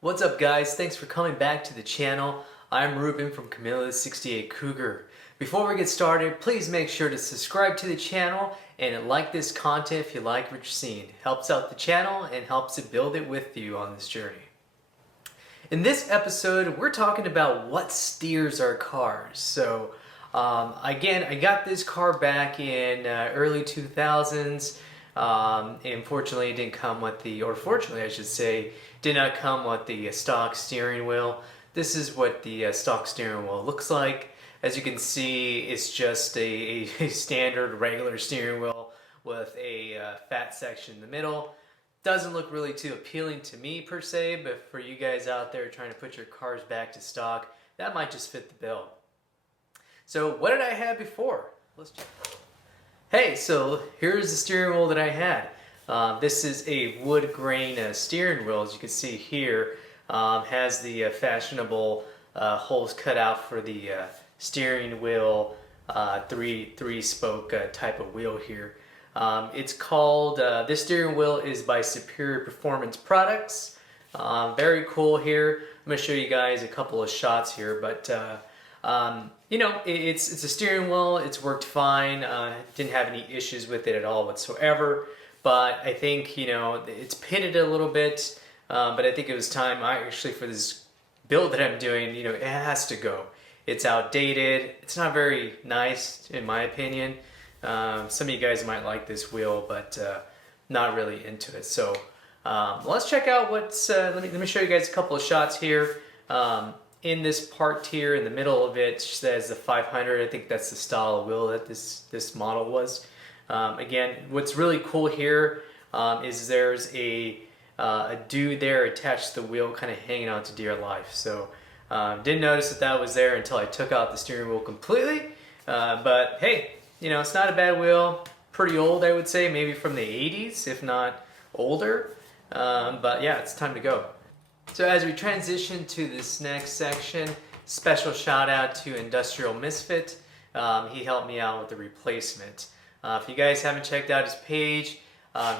What's up guys, thanks for coming back to the channel. I'm Ruben from Camilla68 Cougar. Before we get started, please make sure to subscribe to the channel and like this content if you like what you're seeing. It helps out the channel and helps to build it with you on this journey. In this episode, we're talking about what steers our cars. So again, I got this car back in early 2000s. Unfortunately, it didn't come with the, or fortunately I should say, did not come with the stock steering wheel. This is what the stock steering wheel looks like. As you can see, it's just a standard regular steering wheel with a fat section in the middle. Doesn't look really too appealing to me per se, but for you guys out there trying to put your cars back to stock, that might just fit the bill. So what did I have before? Let's check. Hey, so here's the steering wheel that I had. This is a wood grain steering wheel, as you can see here. Has the fashionable holes cut out for the steering wheel, three spoke type of wheel here. It's called, this steering wheel is by Superior Performance Products. Very cool here. I'm going to show you guys a couple of shots here, but you know, it's a steering wheel. It's worked fine. Didn't have any issues with it at all whatsoever. But I think, you know, it's pitted a little bit. But I think it was time, actually, for this build that I'm doing, you know, it has to go. It's outdated. It's not very nice, in my opinion. Some of you guys might like this wheel, but not really into it. So let's check out what's. Let me show you guys a couple of shots here. In this part here, in the middle of it, says the 500. I think that's the style of wheel that this model was. Again, what's really cool here is there's a dude there attached to the wheel, kind of hanging on to dear life. So didn't notice that was there until I took out the steering wheel completely. But hey, you know, it's not a bad wheel. Pretty old, I would say, maybe from the 80s, if not older. But yeah, it's time to go. So as we transition to this next section, special shout out to Industrial Misfit. He helped me out with the replacement. If you guys haven't checked out his page,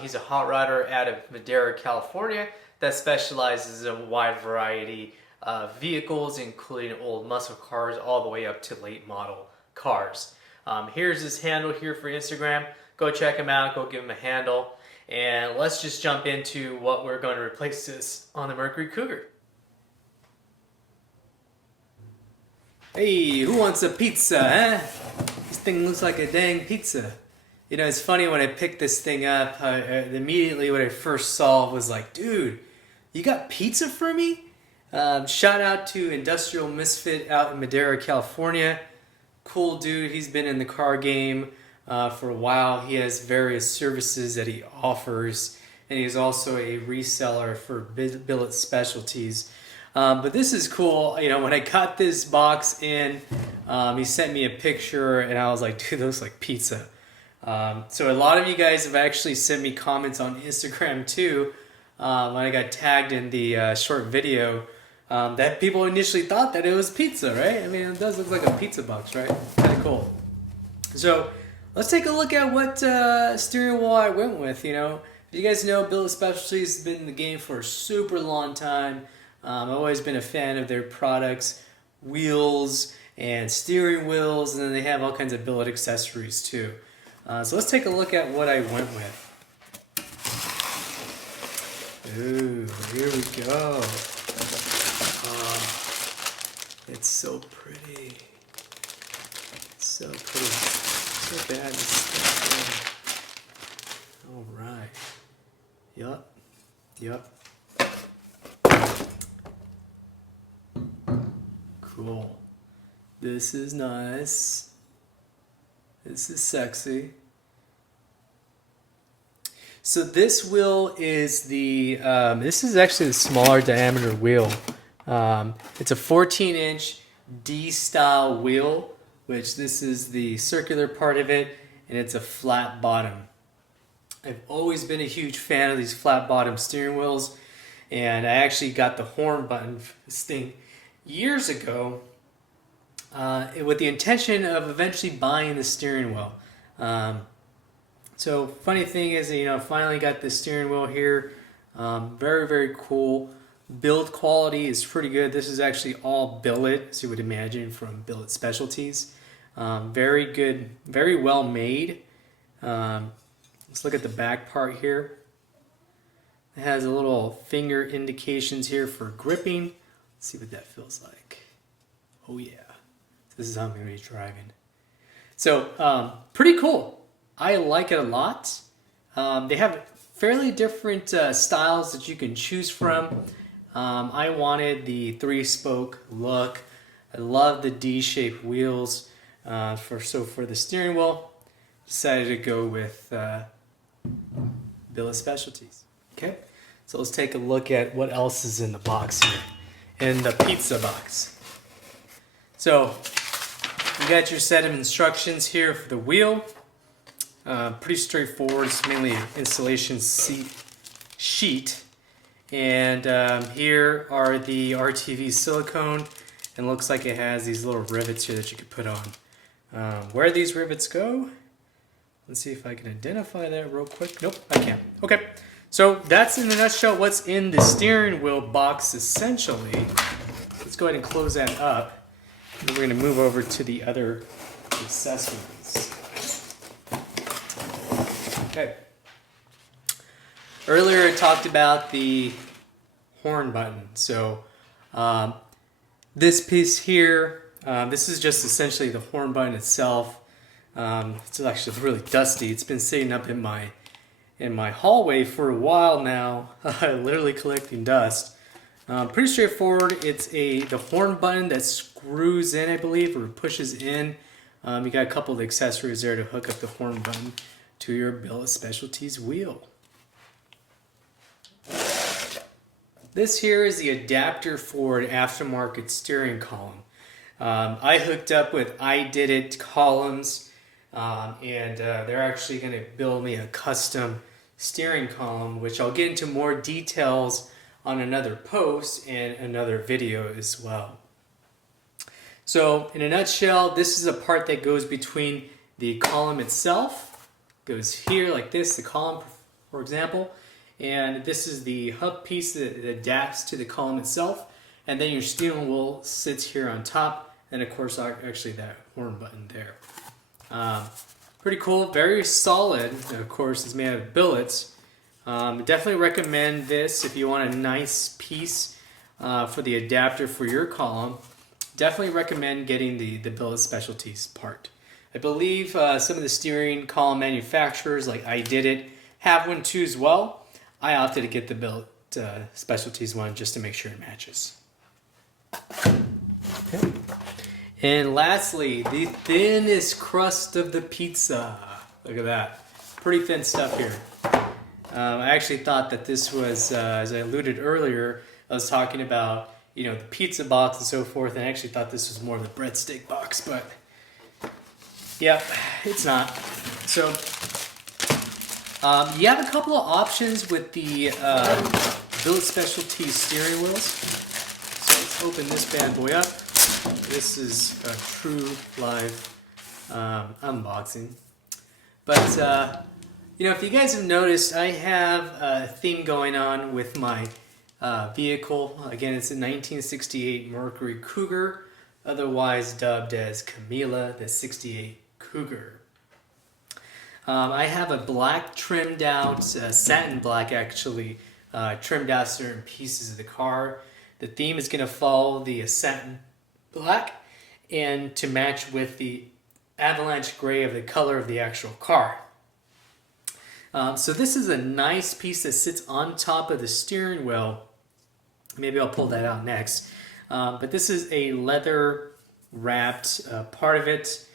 he's a hot rodder out of Madera, California that specializes in a wide variety of vehicles, including old muscle cars all the way up to late model cars. Here's his handle here for Instagram. Go check him out, go give him a handle. And let's just jump into what we're going to replace this on the Mercury Cougar. Hey, who wants a pizza, huh? This thing looks like a dang pizza. You know, it's funny, when I picked this thing up, immediately what I first saw was like, dude, you got pizza for me? Shout out to Industrial Misfit out in Madera, California. Cool dude, he's been in the car game for a while. He has various services that he offers, and he's also a reseller for billet specialties. But this is cool. You know, when I got this box in, he sent me a picture, and I was like, dude, that looks like pizza. So a lot of you guys have actually sent me comments on Instagram too, when I got tagged in the short video, that people initially thought that it was pizza, right? I mean, it does look like a pizza box, right? Kind of cool. So let's take a look at what steering wheel I went with. You know, you guys know Billet Specialties has been in the game for a super long time. I've always been a fan of their products, wheels and steering wheels, and then they have all kinds of billet accessories too. So let's take a look at what I went with. Ooh, here we go. It's so pretty. It's so pretty. So bad. All right. Yup. Yup. Cool. This is nice. This is sexy. So this wheel is the, this is actually the smaller diameter wheel. It's a 14-inch D-style wheel, which this is the circular part of it, and it's a flat bottom. I've always been a huge fan of these flat bottom steering wheels, and I actually got the horn button for this thing years ago with the intention of eventually buying the steering wheel. So funny thing is, you know, finally got the steering wheel here. Very, very cool. Build quality is pretty good. This is actually all billet, as you would imagine, from Billet Specialties. Very good, very well made. Let's look at the back part here. It has a little finger indications here for gripping. Let's see what that feels like. Oh yeah, this is how I'm going to be driving. So pretty cool. I like it a lot. They have fairly different styles that you can choose from. I wanted the 3-spoke look. I love the D-shaped wheels. For the steering wheel, decided to go with Billet Specialties. Okay, so let's take a look at what else is in the box here, in the pizza box. So you got your set of instructions here for the wheel. Pretty straightforward. It's mainly an installation sheet. And here are the RTV silicone, and looks like it has these little rivets here that you could put on. Where these rivets go, let's see if I can identify that real quick. Nope, I can't. Okay, so that's in a nutshell what's in the steering wheel box essentially. Let's go ahead and close that up. And we're going to move over to the other accessories. Okay. Earlier I talked about the horn button. So this piece here, this is just essentially the horn button itself. It's actually really dusty. It's been sitting up in my hallway for a while now, literally collecting dust. Pretty straightforward. It's the horn button that screws in, I believe, or pushes in. You got a couple of accessories there to hook up the horn button to your Billet Specialties wheel. This here is the adapter for an aftermarket steering column. I hooked up with I Did It columns, and they're actually going to build me a custom steering column, which I'll get into more details on another post and another video as well. So in a nutshell, this is a part that goes between the column itself. It goes here like this, the column, for example. And this is the hub piece that adapts to the column itself. And then your steering wheel sits here on top. And of course, actually that horn button there. Pretty cool, very solid. And of course, it's made out of billets. Definitely recommend this if you want a nice piece for the adapter for your column. Definitely recommend getting the Billet Specialties part. I believe some of the steering column manufacturers, like I Did It, have one too as well. I opted to get the Billet Specialties one just to make sure it matches. Okay. And lastly, the thinnest crust of the pizza. Look at that. Pretty thin stuff here. I actually thought that this was, as I alluded earlier, I was talking about, the pizza box and so forth, and I actually thought this was more of the breadstick box, but yeah, it's not. So you have a couple of options with the Billet Specialties steering wheels. So let's open this bad boy up. This is a true live unboxing. But, if you guys have noticed, I have a theme going on with my vehicle. Again, it's a 1968 Mercury Cougar, otherwise dubbed as Camila, the 68 Cougar. I have a black trimmed out, satin black actually, trimmed out certain pieces of the car. The theme is going to follow the satin black and to match with the avalanche gray of the color of the actual car. So this is a nice piece that sits on top of the steering wheel. Maybe I'll pull that out next. But this is a leather wrapped part of it.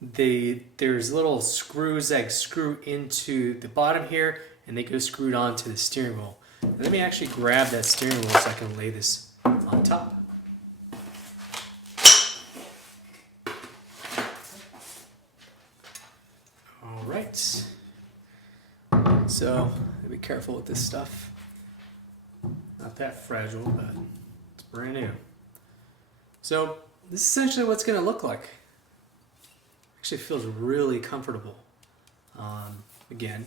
There's little screws that screw into the bottom here, and they go screwed onto the steering wheel. Let me actually grab that steering wheel so I can lay this on top. All right. So be careful with this stuff. Not that fragile, but it's brand new. So this is essentially what it's going to look like. Actually feels really comfortable. Again,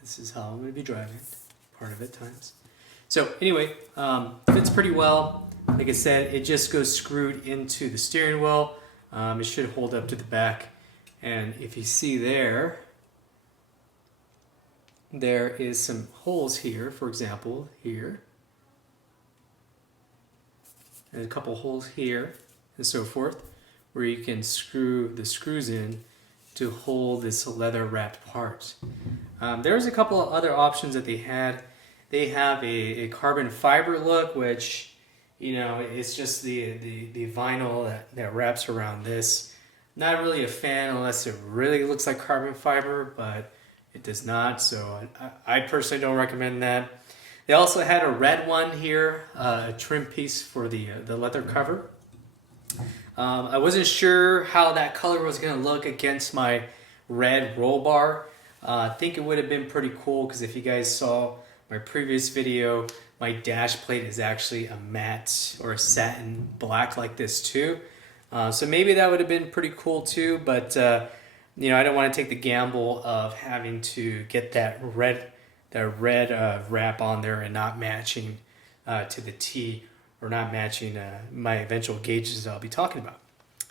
this is how I'm going to be driving, part of it times. So anyway, fits pretty well. Like I said, it just goes screwed into the steering wheel. It should hold up to the back. And if you see there is some holes here, for example, here. And a couple holes here, and so forth, where you can screw the screws in to hold this leather wrapped part. There's a couple of other options that they had. They have a carbon fiber look, which, you know, it's just the vinyl that wraps around this. Not really a fan unless it really looks like carbon fiber, but it does not, so I personally don't recommend that. They also had a red one here, a trim piece for the leather cover. I wasn't sure how that color was going to look against my red roll bar. I think it would have been pretty cool, because if you guys saw my previous video, my dash plate is actually a matte or a satin black like this too. So maybe that would have been pretty cool too, but you know, I don't want to take the gamble of having to get that red wrap on there and not matching to the T, or not matching my eventual gauges that I'll be talking about.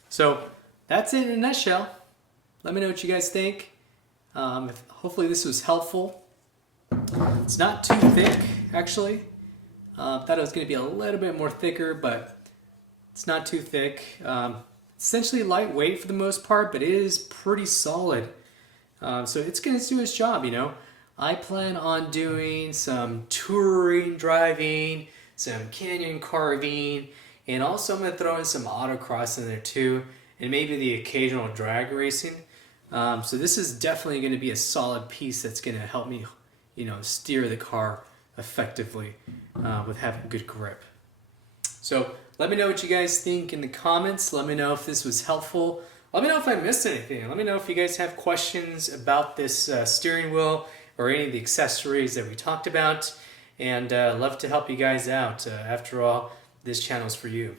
So that's it in a nutshell. Let me know what you guys think. Hopefully this was helpful. It's not too thick, actually. Thought it was going to be a little bit more thicker, but it's not too thick. Essentially lightweight for the most part, but it is pretty solid. So it's going to do its job, you know. I plan on doing some touring driving, some canyon carving, and also I'm going to throw in some autocross in there too, and maybe the occasional drag racing. So this is definitely going to be a solid piece that's going to help me, you know, steer the car effectively with having good grip. So let me know what you guys think in the comments. Let me know if this was helpful. Let me know if I missed anything. Let me know if you guys have questions about this steering wheel or any of the accessories that we talked about. And love to help you guys out. After all, this channel is for you.